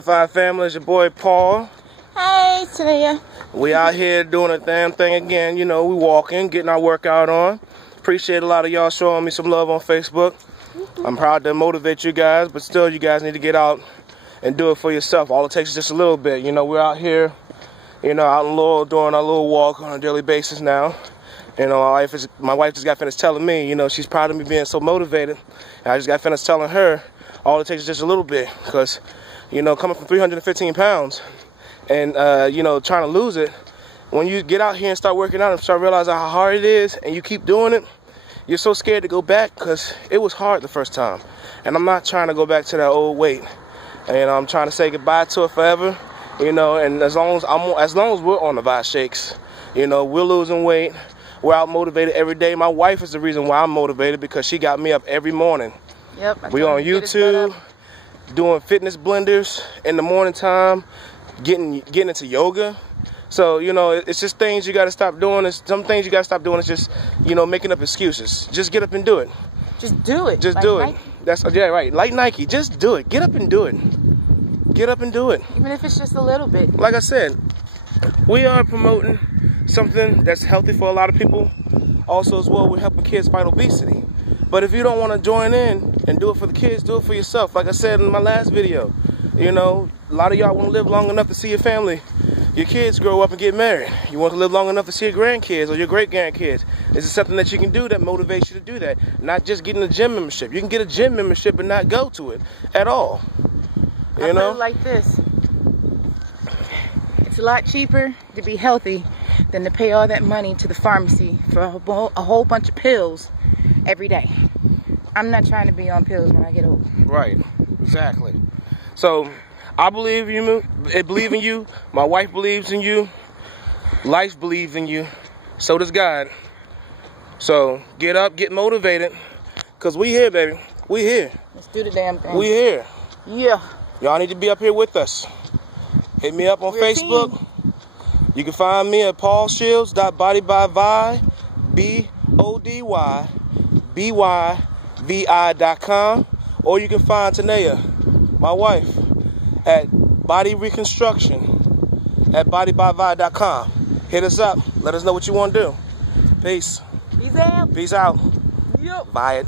Fine family, it's your boy Paul. Hey, Tania. We out here doing a damn thing again. You know, we walking, getting our workout on. Appreciate a lot of y'all showing me some love on Facebook. I'm proud to motivate you guys, but still, you guys need to get out and do it for yourself. All it takes is just a little bit. You know, we're out here, you know, out in Laurel doing our little walk on a daily basis now. You know, my wife just got finished telling me, you know, she's proud of me being so motivated. And I just got finished telling her all it takes is just a little bit. Because, you know, coming from 315 pounds and, you know, trying to lose it, when you get out here and start working out and start realizing how hard it is and you keep doing it, you're so scared to go back because it was hard the first time. And I'm not trying to go back to that old weight. And I'm trying to say goodbye to it forever, you know, and as long as we're on the Vibe Shakes, you know, we're losing weight. We're out motivated every day. My wife is the reason why I'm motivated because she got me up every morning. Yep. We on YouTube, doing fitness blenders in the morning time, getting into yoga. So, you know, it's just things you got to stop doing. Some things you got to stop doing is just, you know, making up excuses. Just get up and do it. Just do it. Just like do it. Nike. That's, yeah, right. Like Nike. Just do it. Get up and do it. Get up and do it. Even if it's just a little bit. Like I said, we are promoting something that's healthy for a lot of people. Also, as well, we're helping kids fight obesity. But if you don't want to join in and do it for the kids, do it for yourself. Like I said in my last video, you know, a lot of y'all want to live long enough to see your family, your kids grow up and get married. You want to live long enough to see your grandkids or your great-grandkids. This is something that you can do that motivates you to do that. Not just getting a gym membership. You can get a gym membership and not go to it at all. You know? Put it like this. It's a lot cheaper to be healthy than to pay all that money to the pharmacy for a whole bunch of pills every day. I'm not trying to be on pills when I get old. Right, exactly. So, I believe in you. My wife believes in you. Life believes in you. So does God. So, get up, get motivated. Because we here, baby. We here. Let's do the damn thing. We here. Yeah. Y'all need to be up here with us. Hit me up on Facebook. You can find me at paulshields.bodybyvi, BODYBYVI.com. Or you can find Tania, my wife, at Body Reconstruction at bodybyvi.com. Hit us up. Let us know what you want to do. Peace. Peace out. Peace out. Yep. Buy it.